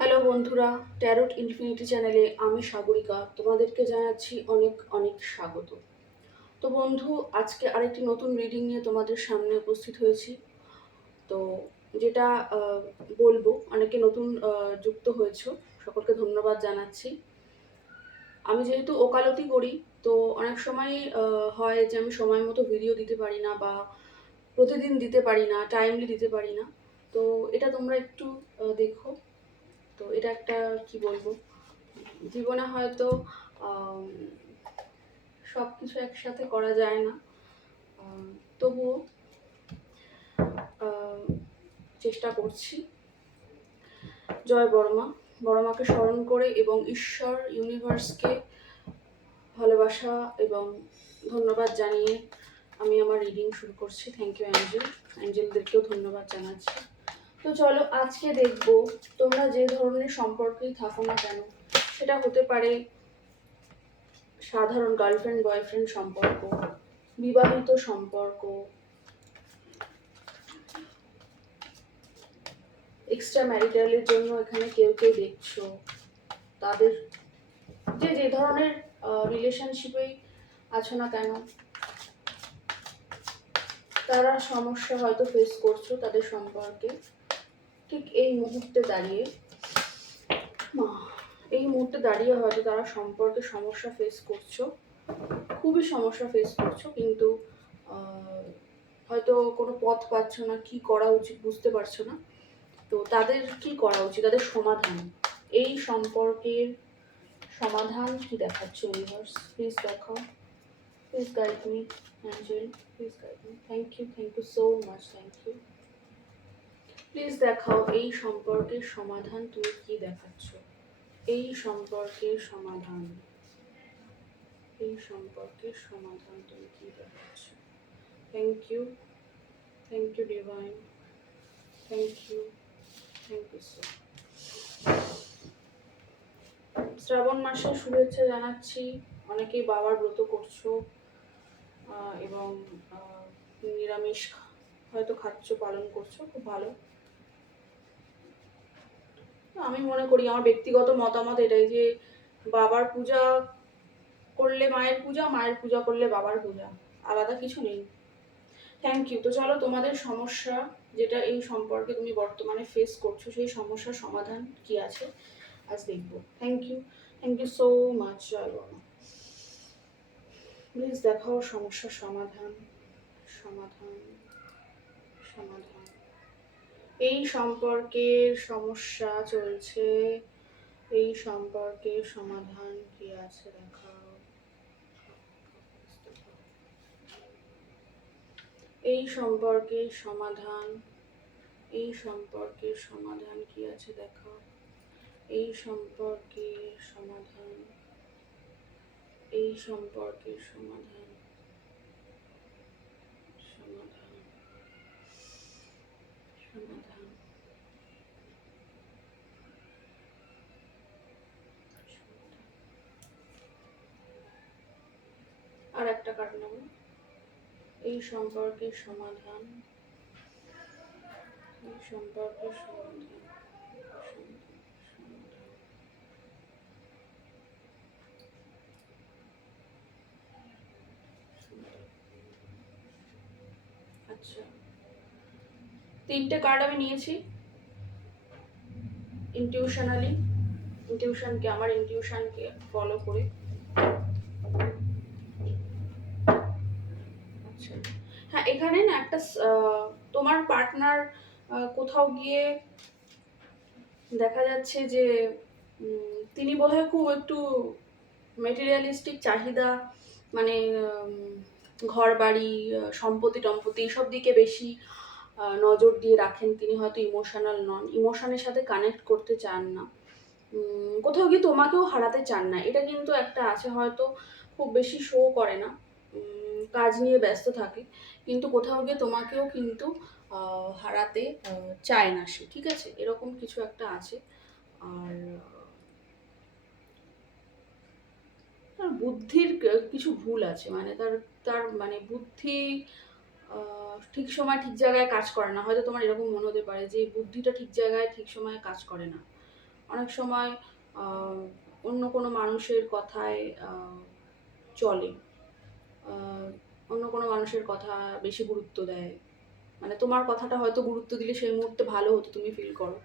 Hello বন্ধুরা, tarot infinity চ্যানেলে আমি সাগরিকা তোমাদেরকে জানাচ্ছি অনেক অনেক স্বাগত। তো বন্ধু, আজকে আরেকটি নতুন রিডিং নিয়ে তোমাদের সামনে উপস্থিত হয়েছি। তো যেটা বলবো, অনেকে নতুন যুক্ত হয়েছো, সকলকে ধন্যবাদ জানাচ্ছি। আমি যেহেতু ওকালতি করি, তো অনেক সময় হয় যে আমি সময় মতো ভিডিও দিতে পারি না বা প্রতিদিন দিতে পারি না, টাইমলি দিতে পারি না। তো এটা তোমরা একটু দেখো। তো এটা একটা কি বলবো, জীবনে হয়তো সব কিছু একসাথে করা যায় না, তবুও আহ, চেষ্টা করছি। জয় বড়মা, বড়মাকে স্মরণ করে এবং ঈশ্বর ইউনিভার্সকে ভালোবাসা এবং ধন্যবাদ জানিয়ে আমি আমার রিডিং শুরু করছি। থ্যাংক ইউ অ্যাঞ্জেলদেরকেও ধন্যবাদ জানাচ্ছি। তো চলো আজকে দেখবো, তোমরা যে ধরনের সম্পর্কেই থাকো না কেন, সেটা হতে পারে সাধারণ গার্লফ্রেন্ড বয়ফ্রেন্ড সম্পর্ক, বিবাহিত সম্পর্ক, এক্সট্রা ম্যারিটালের জন্য এখানে কেউ কেউ দেখছো, তাদের যে ধরনের রিলেশনশিপেই আছো না কেন, তারা সমস্যা হয়তো ফেস করছো তাদের সম্পর্কে। ঠিক এই মুহূর্তে দাঁড়িয়ে হয়তো তারা সম্পর্কে সমস্যা ফেস করছো, খুবই সমস্যা ফেস করছো, কিন্তু হয়তো কোনো পথ পাচ্ছ না, কি করা উচিত বুঝতে পারছো না। তো তাদের কি করা উচিত, তাদের সমাধান, এই সম্পর্কের সমাধান কি দেখাচ্ছে ইউনিভার্স? প্লিজ দেখাও, please guide me angel, please guide me. Thank you so much, thank you. Please দেখাও এই সম্পর্কের সমাধান তুমি কি দেখাচ্ছ, এই সম্পর্কের সমাধান, এই সম্পর্কের সমাধান তুমি কি দেখাচ্ছ। Thank you divine, thank you so. Shraban মাসের শুভেচ্ছা জানাচ্ছি। অনেকেই বাবার ব্রত করছো এবং নিরামিষ হয়তো খাচ্ছ, পালন করছো, খুব ভালো। আমি মনে করি, আমার ব্যক্তিগত মতামত এটাই যে বাবার পূজা করলে মায়ের পূজা, মায়ের পূজা করলে বাবার পূজা, আলাদা কিছু নেই। Thank you. তো চলো তোমাদের সমস্যা, যেটা এই সম্পর্কে তুমি বর্তমানে ফেস করছো, সেই সমস্যার সমাধান কি আছে আজ দেখবো। Thank you so much. জয় বাবা, প্লিজ দেখাও সমস্যার সমাধান, সমাধান, সমাধান। এই সম্পর্কের সমস্যা চলছে, এই সম্পর্কের সমাধান কি আছে দেখাও। এই সম্পর্কের সমাধান, এই সম্পর্কের সমাধান কি আছে দেখাও। এই সম্পর্কের সমাধান, এই সম্পর্কের সমাধান, সমাধান, সমাধান। আর একটা কার্ড নেব। এই সম্পর্কের সমাধান, এই সম্পর্কের সমাধান, আচ্ছা, তিনটে কার্ড আমি নিয়েছি আমার ইনটিউশনকে ফলো করে। আচ্ছা, হ্যাঁ, এখানে না একটা তোমার পার্টনার কোথাও গিয়ে দেখা যাচ্ছে যে তিনি বোধহয় খুব একটু মেটেরিয়ালিস্টিক চাহিদা, মানে ঘর বাড়ি, সম্পত্তি টম্পত্তি এইসব দিকে বেশি নজর দিয়ে রাখেন। তিনি হয়তো ইমোশনাল নন, ইমোশনের সাথে কানেক্ট করতে চান না, কোথাও গিয়ে তোমাকেও হারাতে চান না, এটা কিন্তু একটা আছে। হয়তো খুব বেশি শো করে না, কাজ নিয়ে ব্যস্ত থাকে, কিন্তু কোথাও গিয়ে তোমাকেও কিন্তু হারাতে চায় না সে, ঠিক আছে, এরকম কিছু একটা আছে। আর তার বুদ্ধির কিছু ভুল আছে, মানে তার তার মানে বুদ্ধি ঠিক সময় ঠিক জায়গায় কাজ করে না। হয়তো তোমার এরকম মনে হতে পারে যে বুদ্ধিটা ঠিক জায়গায় ঠিক সময়ে কাজ করে না। অনেক সময় অন্য কোনো মানুষের কথায় চলে, অন্য কোনো মানুষের কথা বেশি গুরুত্ব দেয়। মানে তোমার কথাটা হয়তো গুরুত্ব দিলে সেই মুহূর্তে ভালো হতো, তুমি ফিল করো,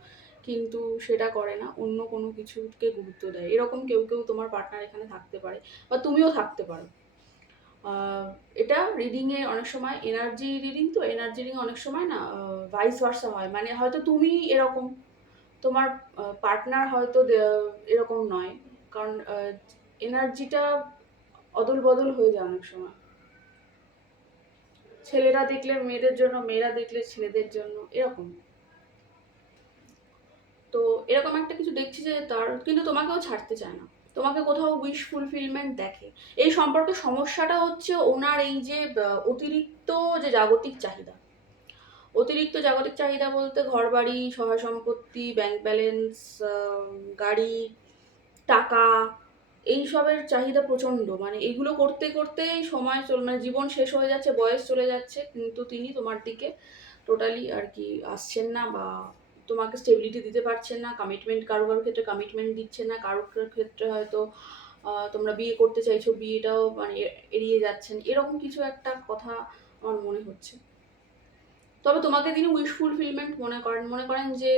কিন্তু সেটা করে না, অন্য কোনো কিছুকে গুরুত্ব দেয়। এরকম কেউ কেউ তোমার পার্টনার এখানে থাকতে পারে, বা তুমিও থাকতে পারো। এটা রিডিংয়ে অনেক সময় এনার্জি রিডিং, তো এনার্জি রিডিং অনেক সময় না ভাইস ভার্সা হয়। মানে হয়তো তুমি এরকম, তোমার পার্টনার হয়তো এরকম নয়, কারণ এনার্জিটা অদল বদল হয়ে যায় অনেক সময়। ছেলেরা দেখলে মেয়েদের জন্য, মেয়েরা দেখলে ছেলেদের জন্য, এরকম। তো এরকম একটা কিছু দেখছি যে তার কিন্তু তোমাকেও ছাড়তে চায় না, তোমাকে কোথাও উইশ ফুলফিলমেন্ট দেখে। এই সম্পর্কে সমস্যাটা হচ্ছে ওনার এই যে অতিরিক্ত যে জাগতিক চাহিদা। অতিরিক্ত জাগতিক চাহিদা বলতে ঘর বাড়ি, সহায় সম্পত্তি, ব্যাংক ব্যালেন্স, গাড়ি, টাকা, এইসবের চাহিদা প্রচণ্ড। মানে এইগুলো করতে করতেই সময় মানে জীবন শেষ হয়ে যাচ্ছে, বয়স চলে যাচ্ছে, কিন্তু তিনি তোমার দিকে টোটালি আর কি আসছেন না, বা তোমাকে স্টেবিলিটি দিতে পারছেন না। কমিটমেন্ট, কারো কারো ক্ষেত্রে কমিটমেন্ট দিচ্ছেন না, কারোর ক্ষেত্রে হয়তো তোমরা বিয়ে করতে চাইছো, বিয়েটাও মানে এড়িয়ে যাচ্ছেন, এরকম কিছু একটা কথা আমার মনে হচ্ছে। তবে তোমাকে তিনি উইশ ফুলফিলমেন্ট মনে করেন যে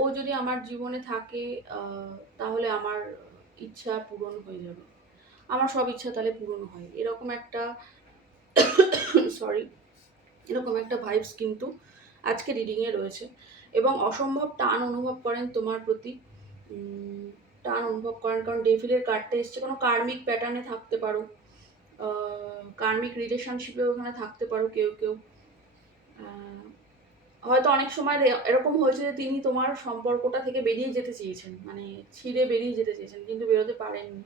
ও যদি আমার জীবনে থাকে তাহলে আমার ইচ্ছা পূরণ হয়ে যাবে, আমার সব ইচ্ছা তাহলে পূরণ হয়, এরকম একটা সরি, এরকম একটা ভাইবস কিন্তু আজকে রিডিংয়ে রয়েছে। এবং অসম্ভব টান অনুভব করেন তোমার প্রতি, টান অনুভব করেন, কারণ ডেভিলের কার্ডটা এসছে। কোনো কার্মিক প্যাটার্নে থাকতে পারো, কার্মিক রিলেশনশিপেও ওখানে থাকতে পারো কেউ কেউ। হয়তো অনেক সময় এরকম হয়েছে যে তিনি তোমার সম্পর্কটা থেকে বেরিয়ে যেতে চেয়েছেন, মানে ছিঁড়ে বেরিয়ে যেতে চেয়েছেন, কিন্তু বেরোতে পারেননি।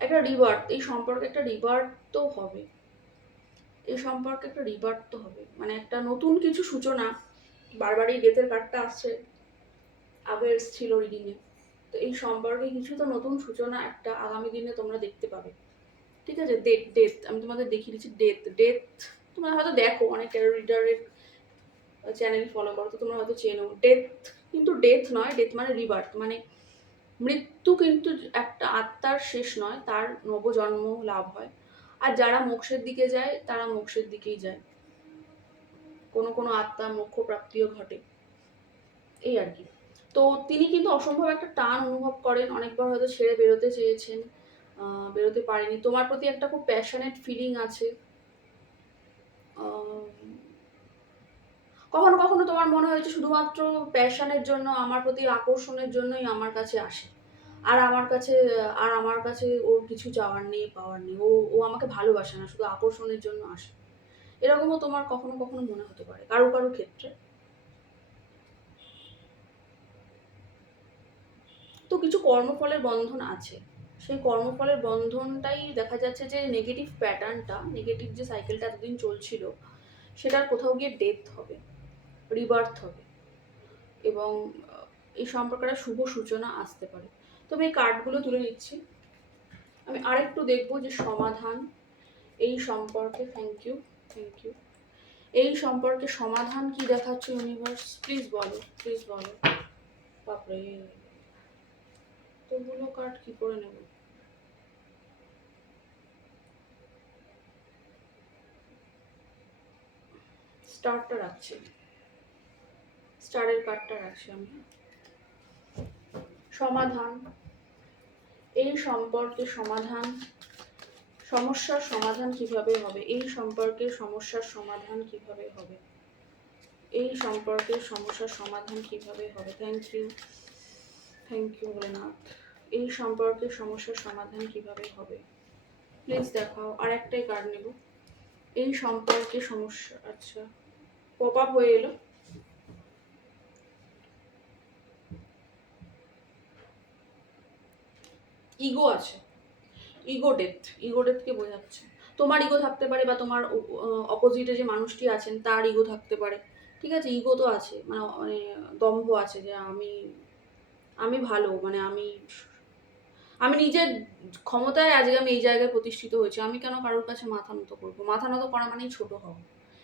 একটা রিবার্থ, এই সম্পর্কে একটা রিবার্থ তো হবে, এই সম্পর্কে একটা রিবার্থ তো হবে, মানে একটা নতুন কিছু সূচনা। বারবার এই ডেথের কার্ডটা আসছে, আগে এসেছিল রিডিংয়ে। তো এই সম্পর্কে কিছু তো নতুন সূচনা একটা আগামী দিনে তোমরা দেখতে পাবে। ঠিক আছে, ডেথ, ডেথ আমি তোমাদের দেখিয়ে দিচ্ছি। ডেথ, ডেথ তোমরা হয়তো দেখো, অনেক ট্যারো রিডারের চ্যানেল ফলো করো, তো তোমরা হয়তো চেনো। ডেথ কিন্তু ডেথ নয়, ডেথ মানে রিবার্থ, মানে মৃত্যু কিন্তু একটা আত্মার শেষ নয়, তার নবজন্ম লাভ হয়। আর যারা মোক্ষের দিকে যায় তারা মোক্ষের দিকেই যায়, কোনো কোনো আত্মা মোক্ষ প্রাপ্তিও ঘটে, এই আর কি। তো তিনি কিন্তু অসম্ভব একটা টান অনুভব করেন, অনেকবার হয়তো ছেড়ে বেরোতে চেয়েছেন, বেরোতে পারেনি। তোমার প্রতি একটা খুব প্যাশনেট ফিলিং আছে। কখনো কখনো তোমার মনে হয়েছে শুধুমাত্র প্যাশনের জন্য, আমার প্রতি আকর্ষণের জন্যই আমার কাছে আসে, আর আমার কাছে ওর কিছু চাওয়ার নেই, পাওয়ার নেই, ও ও আমাকে ভালোবাসে না, শুধু আকর্ষণের জন্য আসে। এরকমও তোমার কখনো কখনো মনে হতে পারে কারো কারো ক্ষেত্রে। তো কিছু কর্মফলের বন্ধন আছে, সেই কর্মফলের বন্ধনটাই দেখা যাচ্ছে যে নেগেটিভ প্যাটার্নটা, নেগেটিভ যে সাইকেলটা এতদিন চলছিল, সেটার কোথাও গিয়ে ডেথ হবে, রিবার্থ হবে, এবং এই সম্পর্কটা শুভ সূচনা আসতে পারে। তবে এই কার্ডগুলো তুলে নিচ্ছি, আমি আরেকটু দেখবো যে সমাধান এই সম্পর্কে। Thank you, thank you. এই সম্পর্কে সমাধান কি দেখাচ্ছে ইউনিভার্স, প্লিজ বলো, প্লিজ বলো। বাপরে, তোগুলো কার্ড কি করে নেব? স্টারটা রাখছি, স্টারের কার্ডটা রাখছি আমি। সমাধান, এই সম্পর্কে সমাধান, সমস্যার সমাধান কিভাবে হবে, এই সম্পর্কে সমস্যার সমাধান কিভাবে হবে, এই সম্পর্কের সমস্যার সমাধান কিভাবে হবে। Thank you, thank you Bholenath. এই সম্পর্কের সমস্যার সমাধান কিভাবে হবে, প্লিজ দেখাও। আর একটাই কার্ড নেব। এই সম্পর্কে সমস্যা, আচ্ছা পপ আপ হয়ে এলো। ইগো আছে, ইগো ডেথ, ইগো ডেথকে বোঝাচ্ছে। তোমার ইগো থাকতে পারে, বা তোমার অপোজিটে যে মানুষটি আছেন তার ইগো থাকতে পারে। ঠিক আছে, ইগো তো আছে, মানে দম্ভ আছে যে আমি আমি ভালো, মানে আমি আমি নিজের ক্ষমতায় আজকে আমি এই জায়গায় প্রতিষ্ঠিত হয়েছি, আমি কেন কারোর কাছে মাথা নত করবো? মাথা নত করা মানেই ছোট হওয়া,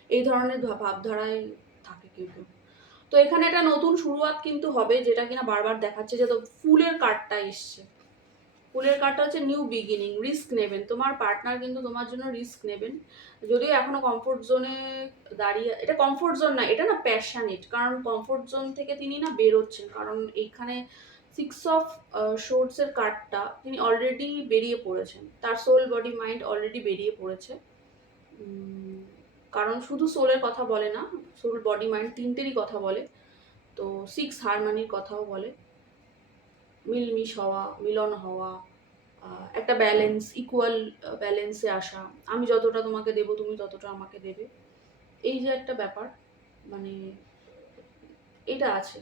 এই ধরনের ভাবধারায় থাকে কেউ কেউ। তো এখানে একটা নতুন শুরুয়াত কিন্তু হবে, যেটা কিনা বারবার দেখাচ্ছে যে তো ফুলের কার্ডটা এসছে। ফুলের কার্ডটা হচ্ছে নিউ বিগিনিং, রিস্ক নেবেন, তোমার পার্টনার কিন্তু তোমার জন্য রিস্ক নেবেন। যদিও এখনো কমফোর্ট জোনে দাঁড়িয়ে, এটা কমফোর্ট জোন না, এটা না প্যাশনেট, কারণ কমফোর্ট জোন থেকে তিনি না বেরোচ্ছেন, কারণ এইখানে 6 অফ শোর্টসের কার্ডটা, তিনি অলরেডি বেরিয়ে পড়েছেন, তার সোল বডি মাইন্ড অলরেডি বেরিয়ে পড়েছে। কারণ শুধু সোলের কথা বলে না, সোল বডি মাইন্ড তিনটেরই কথা বলে। তো 6 হারমানির কথাও বলে, মিলমিশ হওয়া, মিলন হওয়া, একটা ব্যালেন্স, ইকুয়াল ব্যালেন্সে আসা, আমি যতটা তোমাকে দেবো তুমি ততটা আমাকে দেবে, এই যে একটা ব্যাপার, মানে এটা আছে।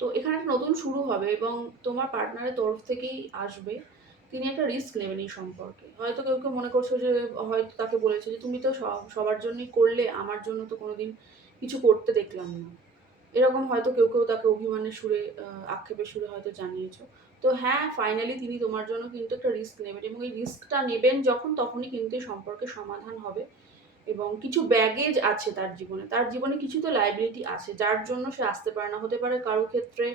তো এখানে একটা নতুন শুরু হবে এবং তোমার পার্টনারের তরফ থেকেই আসবে, তিনি একটা রিস্ক নেবেন এই সম্পর্কে। হয়তো কেউ কেউ মনে করছো যে হয়তো তাকে বলেছে যে তুমি তো সবার জন্যই করলে, আমার জন্য তো কোনোদিন কিছু করতে দেখলাম না, এরকম হয়তো কেউ কেউ তাকে অভিমানের সুরে, আক্ষেপের সুরে হয়তো জানিয়েছো। তো হ্যাঁ, ফাইনালি তিনি তোমার জন্য কিন্তু একটা রিস্ক নেবেন, এবং এই রিস্কটা নেবেন যখন, তখনই কিন্তু এই সম্পর্কের সমাধান হবে। এবং কিছু ব্যাগেজ আছে তার জীবনে, তার জীবনে কিছু তো লাইবিলিটি আছে যার জন্য সে আসতে পারে না। হতে পারে কারো ক্ষেত্রে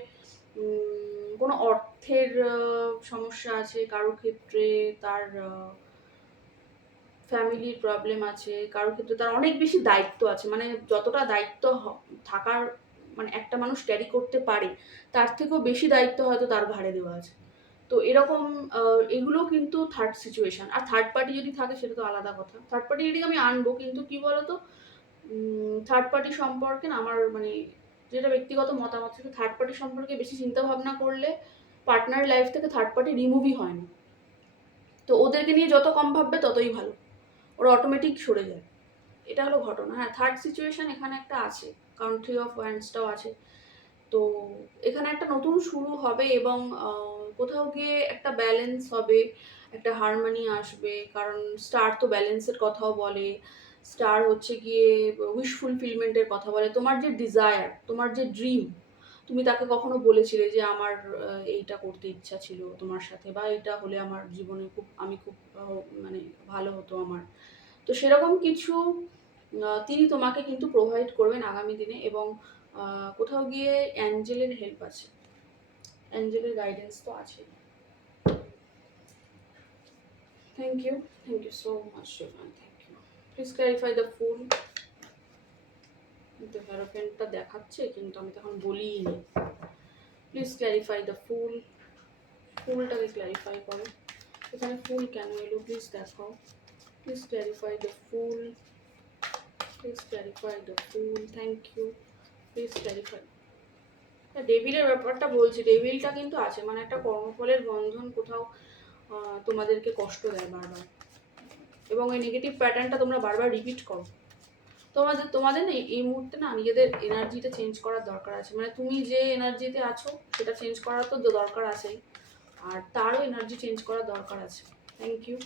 কোনো অর্থের সমস্যা আছে, কারো ক্ষেত্রে তার ফ্যামিলির প্রবলেম আছে, কারো ক্ষেত্রে তার অনেক বেশি দায়িত্ব আছে, মানে যতটা দায়িত্ব থাকার, মানে একটা মানুষ ক্যারি করতে পারে, তার থেকেও বেশি দায়িত্ব হয়তো তার ঘাড়ে দেওয়া আছে। তো এরকম এগুলো কিন্তু থার্ড সিচুয়েশন। আর থার্ড পার্টি যদি থাকে সেটা তো আলাদা কথা, থার্ড পার্টি যদি আমি আনবো, কিন্তু কি বলতো, থার্ড পার্টি সম্পর্কে না আমার মানে যেটা ব্যক্তিগত মতামত, সেটা থার্ড পার্টি সম্পর্কে বেশি চিন্তা ভাবনা করলে পার্টনার লাইফ থেকে থার্ড পার্টি রিমুভই হয় না। তো ওদেরকে নিয়ে যত কম ভাববে ততই ভালো, ওরা অটোমেটিক সরে যায়, এটা হলো ঘটনা। হ্যাঁ, থার্ড সিচুয়েশন এখানে একটা আছে, কারণ 3 অফ ওয়ান্ডসটাও আছে। তো এখানে একটা নতুন শুরু হবে এবং কোথাও গিয়ে একটা ব্যালেন্স হবে, একটা হারমোনি আসবে, কারণ স্টার তো ব্যালেন্সের কথাও বলে, স্টার হচ্ছে গিয়ে উইশ ফুলফিলমেন্টের কথা বলে। তোমার যে ডিজায়ার, তোমার যে ড্রিম, তুমি তাকে কখনো বলেছিলে যে আমার এইটা করতে ইচ্ছা ছিল তোমার সাথে, বা এটা হলে আমার জীবনে খুব, আমি খুব মানে ভালো হতো আমার। তো সেরকম কিছু তিনি তোমাকে কিন্তু প্রোভাইড করবেন আগামী দিনে, এবং কোথাও গিয়ে অ্যাঞ্জেলের হেল্প আছে, অ্যাঞ্জেলের গাইডেন্স তো আছে। Thank you so much Shivan, thank you. Please clarify the fool. কিন্তু হেরোফেন্টটা দেখাচ্ছে, কিন্তু আমি তখন বলিই নি। প্লিজ ক্ল্যারিফাই দ্য ফুল, ফুলটাকে ক্ল্যারিফাই করো, এখানে ফুল কেন এলো প্লিজ দেখাও। Please clarify the fool, please clarify the fool, thank you. Please clarify. ডেভিলের ব্যাপারটা বলছি, ডেভিলটা কিন্তু আছে, মানে একটা কর্মফলের বন্ধন কোথাও তোমাদেরকে কষ্ট দেয় বারবার, এবং এই নেগেটিভ প্যাটার্নটা তোমরা বারবার রিপিট করো। তোমাদের না এই মুহূর্তে না নিজেদের এনার্জিটা চেঞ্জ করার দরকার আছে, মানে তুমি যে এনার্জিতে আছো সেটা চেঞ্জ করার তো দরকার আছেই, আর তারও এনার্জি চেঞ্জ করার দরকার আছে। Thank you.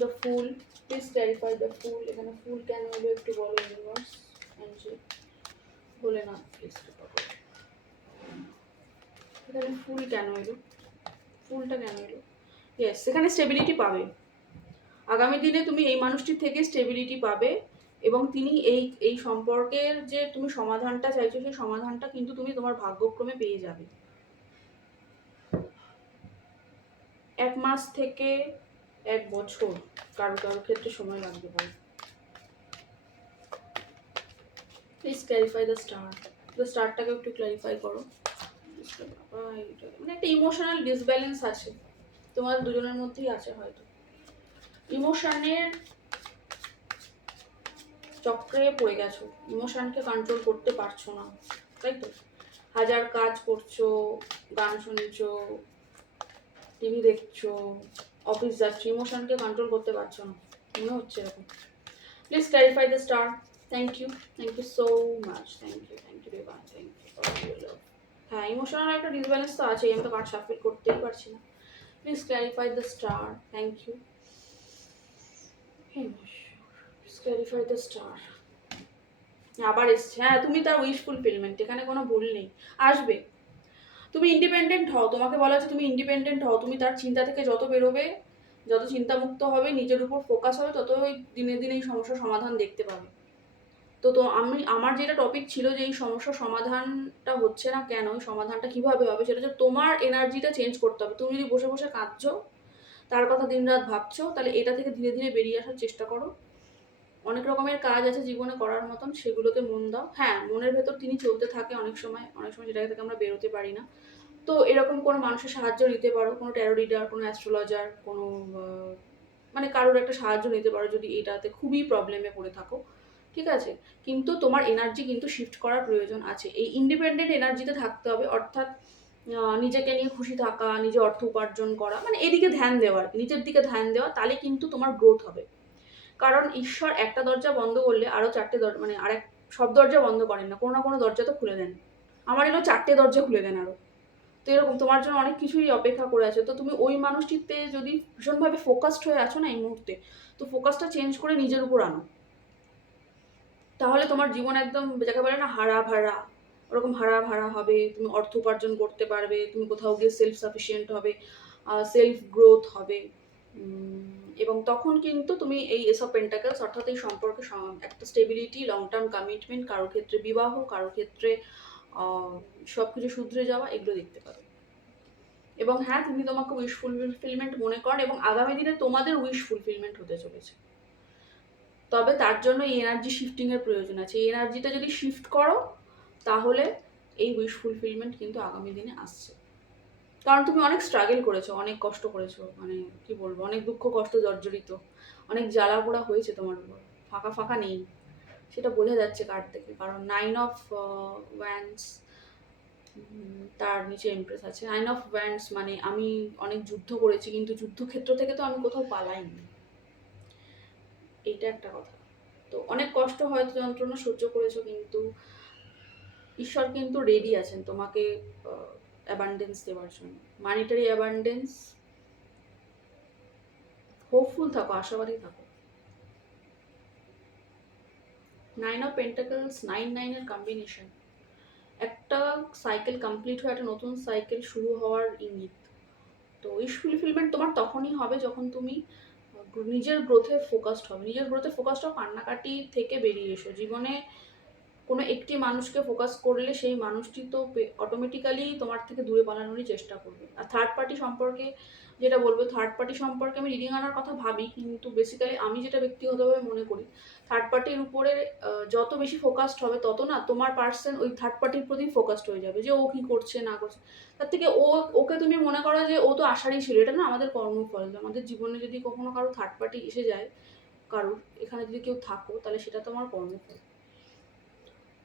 The fool, please clarify the fool, এখানে ফুল কেন এলো একটু বলো ইউনিভার্স, এনজে বলে না প্লিজ, এখানে ফুল কেন এলো, ফুলটা কেন এলো? ইয়েস, এখানে স্টেবিলিটি পাবে, আগামী দিনে তুমি এই মানুষটির থেকে স্টেবিলিটি পাবে, এবং তিনি এই সম্পর্কের যে তুমি সমাধানটা চাইছো, সেই সমাধানটা কিন্তু তুমি তোমার ভাগ্যক্রমে পেয়ে যাবে। 1 মাস থেকে 1 বছর কারো কারো ক্ষেত্রে সময় লাগতে পারে। Please clarify the star, the স্টারটাকে একটু ক্ল্যারিফাই করো। মানে একটা ইমোশনাল ডিসব্যালেন্স আছে তোমার দুজনের মধ্যেই আছে, হয়তো ইমোশনের চক্রে পড়ে গেছো, ইমোশনকে কন্ট্রোল করতে পারছো না, তাই তো? হাজার কাজ করছো, গান শুনছো, টিভি দেখছো, অফিস যাচ্ছ, ইমোশনকে কন্ট্রোল করতে পারছো না, মনে হচ্ছে এরকম। Please clarify the star, thank you so much, thank you রেবান, থ্যাংক ইউ। হ্যাঁ, ইমোশনাল একটা ডিসব্যালেন্স তো আছেই, আমি তো কার্ড শাফল করতেই পারছি না। Please clarify the star, thank you. Please clarify the star. আবার এসছে, হ্যাঁ তুমি তার উইশ ফুলফিলমেন্ট, এখানে কোনো ভুল নেই, আসবে। তুমি ইন্ডিপেন্ডেন্ট হও, তোমাকে বলা হচ্ছে তুমি ইন্ডিপেন্ডেন্ট হও, তুমি তার চিন্তা থেকে যত বেরোবে, যত চিন্তামুক্ত হবে, নিজের উপর ফোকাস হবে, তত ওই দিনে দিনে এই সমস্যার সমাধান দেখতে পাবে। তো আমার যেটা টপিক ছিল যে এই সমস্যার সমাধানটা হচ্ছে না কেন, ওই সমাধানটা কিভাবে হবে, সেটা হচ্ছে তোমার এনার্জিটা চেঞ্জ করতে হবে। তুমি যদি বসে বসে কাঁদছো, তার কথা দিনরাত ভাবছো, তাহলে এটা থেকে ধীরে ধীরে বেরিয়ে আসার চেষ্টা করো। অনেক রকমের কাজ আছে জীবনে করার মতন, সেগুলোতে মন দাও। হ্যাঁ, মনের ভেতর তিনি চলতে থাকে অনেক সময় যেটা থেকে আমরা বেরোতে পারি না। তো এরকম কোনো মানুষের সাহায্য নিতে পারো, কোনো ট্যারো রিডার, কোনো অ্যাস্ট্রোলজার, কোনো মানে কারোর একটা সাহায্য নিতে পারো যদি এটাতে খুবই প্রবলেমে পড়ে থাকো, ঠিক আছে? কিন্তু তোমার এনার্জি কিন্তু শিফট করার প্রয়োজন আছে। এই ইন্ডিপেন্ডেন্ট এনার্জিতে থাকতে হবে, অর্থাৎ নিজেকে নিয়ে খুশি থাকা, নিজে অর্থ উপার্জন করা, মানে এদিকে ধ্যান দেওয়া আর কি, নিজের দিকে ধ্যান দেওয়া, তাহলে কিন্তু তোমার গ্রোথ হবে। কারণ ঈশ্বর একটা দরজা বন্ধ করলে আরো চারটে মানে আরেক সব দরজা বন্ধ করেন না, কোনো না কোনো দরজা তো খুলে দেন। আমার এগুলো চারটে দরজা খুলে দেন আরো। তো এরকম তোমার জন্য অনেক কিছুই অপেক্ষা করে আছে। তো তুমি ওই মানুষটিতে যদি ভীষণভাবে ফোকাসড হয়ে আছো না এই মুহূর্তে, তো ফোকাসটা চেঞ্জ করে নিজের উপর আনো। তাহলে তোমার জীবন একদম যাকে বলে না হারা ভাড়া, ওরকম হারা ভাড়া হবে। তুমি অর্থ উপার্জন করতে পারবে, তুমি কোথাও গিয়ে সেলফ সাফিসিয়েন্ট হবে, সেলফ গ্রোথ হবে। এবং তখন কিন্তু তুমি এই এস অফ পেন্টাকেলস অর্থাৎ এই সম্পর্কে একটা স্টেবিলিটি, লং টার্ম কমিটমেন্ট, কারোর ক্ষেত্রে বিবাহ, কারোর ক্ষেত্রে সব কিছু শুধরে যাওয়া, এগুলো দেখতে পাবে। এবং হ্যাঁ, তুমি তোমাকে উইশ ফুলফিলমেন্ট মনে করো, এবং আগামী দিনে তোমাদের উইশ ফুলফিলমেন্ট হতে চলেছে। তবে তার জন্য এই এনার্জি শিফটিংয়ের প্রয়োজন আছে। এই এনার্জিটা যদি শিফট করো, তাহলে এই উইশ ফুলফিলমেন্ট কিন্তু আগামী দিনে আসছে। কারণ তুমি অনেক স্ট্রাগল করেছো, অনেক কষ্ট করেছো, মানে কি বলবো, অনেক দুঃখ কষ্ট জর্জরিত, অনেক জ্বালা পোড়া হয়েছে তোমার উপর, ফাঁকা ফাঁকা নেই, সেটা বোঝা যাচ্ছে কার্ড থেকে। কারণ 9 অফ ওয়ান্ডস, তার নিচে এমপ্রেস আছে। 9 অফ ওয়ান্ডস মানে আমি অনেক যুদ্ধ করেছি, কিন্তু যুদ্ধক্ষেত্র থেকে তো আমি কোথাও পালাইনি, এইটা একটা কথা। তো অনেক কষ্ট হয়তো যন্ত্রণা সহ্য করেছো, কিন্তু ঈশ্বর কিন্তু রেডি আছেন তোমাকে অ্যাবান্ডেন্স দেওয়ার জন্য, মানিটারি অ্যাবান্ডেন্স। হোপফুল থাকো, আশাবাদী থাকো। 9 অফ পেন্টাকলস 9 এর কম্বিনেশন, একটা সাইকেল কমপ্লিট হয়ে একটা নতুন সাইকেল শুরু হওয়ার ইঙ্গিত। তো উইশ ফুলফিলমেন্ট তোমার তখনই হবে যখন তুমি নিজের গ্রোথে ফোকাসড হবে। নিজের গ্রোথে ফোকাসড হও, কান্নাকাটি থেকে বেরিয়ে এসো। জীবনে কোনো একটি মানুষকে ফোকাস করলে সেই মানুষটি তো অটোমেটিক্যালি তোমার থেকে দূরে পালানোরই চেষ্টা করবে। আর থার্ড পার্টি সম্পর্কে যেটা বলবো, থার্ড পার্টি সম্পর্কে আমি রিডিং আনার কথা ভাবি, কিন্তু বেসিক্যালি আমি যেটা ব্যক্তিগতভাবে মনে করি, থার্ড পার্টির উপরে যত বেশি ফোকাসড হবে, তত না তোমার পার্সন ওই থার্ড পার্টির প্রতি ফোকাসড হয়ে যাবে, যে ও কি করছে না করছে। তার থেকে ওকে তুমি মনে করো যে ও তো আশারই ছিল। এটা না আমাদের কর্মফল। আমাদের জীবনে যদি কখনো কারো থার্ড পার্টি এসে যায়, কারোর এখানে যদি কেউ থাকো, তাহলে সেটা তোমার কর্মফল।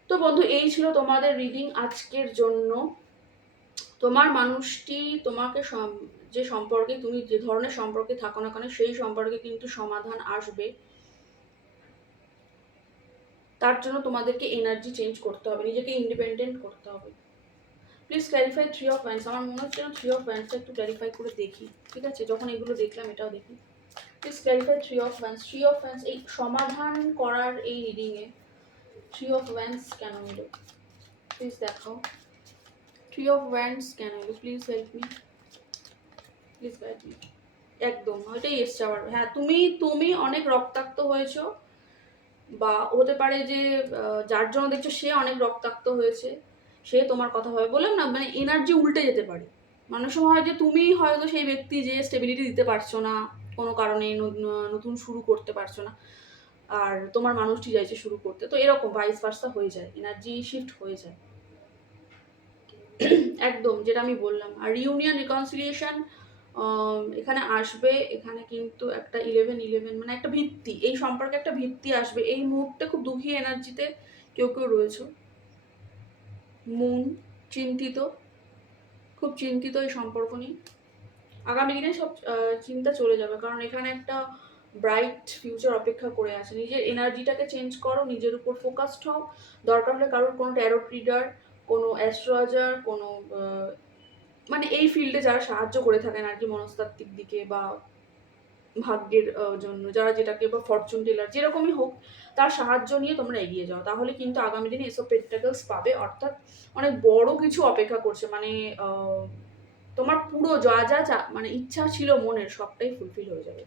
তো বন্ধু, এই ছিল তোমাদের রিডিং আজকের জন্য। তোমার মানুষটি তোমাকে যে সম্পর্কে, তুমি যে ধরনের সম্পর্কে থাকো না কেন, সেই সম্পর্কে কিন্তু সমাধান আসবে। তার জন্য তোমাদেরকে এনার্জি চেঞ্জ করতে হবে, নিজেকে ইন্ডিপেন্ডেন্ট করতে হবে। Please clarify 3 of wands. আমার মনে হচ্ছে 3 অফ ওয়ান্ডসটা একটু ক্ল্যারিফাই করে দেখি, ঠিক আছে? যখন এগুলো দেখলাম এটাও দেখি। Please clarify 3 of wands. 3 of wands এই সমাধান করার এই রিডিংয়ে 3 অফ ওয়ান্ডস কেন এলো প্লিজ দেখাও। 3 অফ ওয়ান্ডস কেন এলো? Please help me, please guide me. একদম ওইটাই এসছে আবার। হ্যাঁ, তুমি অনেক রক্তাক্ত হয়েছো, বা হতে পারে যে যার জন্য দেখছো সে অনেক রক্তাক্ত হয়েছে, সে তোমার কথা ভাবে। বললাম না, মানে এনার্জি উল্টে যেতে পারে। মানুষ হয় যে তুমি হয়তো সেই ব্যক্তি যে স্টেবিলিটি দিতে পারছো না কোনো কারণে, নতুন শুরু করতে পারছো না, আর তোমার মানুষটি চাইছে শুরু করতে। তো এরকম ভাইস ভার্সা হয়ে যায়, এনার্জি শিফট হয়ে যায়। একদম যেটা আমি বললাম। আর রিউনিয়ন, রিকনসিলিয়েশন এখানে আসবে। এখানে কিন্তু একটা 11 মানে একটা ভিত্তি, এই সম্পর্কে একটা ভিত্তি আসবে। এই মুহূর্তে খুব দুঃখী এনার্জিতে কেউ কেউ রয়েছে। মুন চিন্তিত, খুব চিন্তিত এই সম্পর্ক নিয়ে। আগামী দিনে সব চিন্তা চলে যাবে, কারণ এখানে একটা ব্রাইট ফিউচার অপেক্ষা করে আছে। নিজের এনার্জিটাকে চেঞ্জ করো, নিজের উপর ফোকাসড হও। দরকার হলে কারোর কোনো ট্যারো রিডার, কোনো অ্যাস্ট্রোলজার, কোনো মানে এই ফিল্ডে যারা সাহায্য করে থাকেন আর কি, মনস্তাত্ত্বিক দিকে বা ভাগ্যের জন্য যারা যেটাকে, বা ফরচুন টেলার, যেরকমই হোক, তার সাহায্য নিয়ে তোমরা এগিয়ে যাও। তাহলে কিন্তু আগামী দিনে এসব পেন্টাকলস পাবে, অর্থাৎ অনেক বড় কিছু অপেক্ষা করছে। মানে তোমার পুরো যা যা মানে ইচ্ছা ছিল মনের, সবটাই ফুলফিল হয়ে যাবে।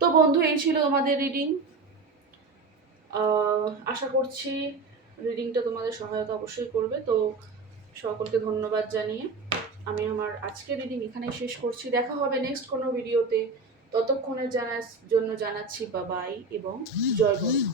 তো বন্ধু, এই ছিল তোমাদের রিডিং। আশা করছি রিডিংটা তোমাদের সহায়তা অবশ্যই করবে। তো সকলকে ধন্যবাদ জানিয়ে আমি আমার আজকের রিডিং এখানেই শেষ করছি। দেখা হবে নেক্সট কোনো ভিডিওতে। ততক্ষণের জন্য জানাচ্ছি বাবাই এবং জয় বড়মা।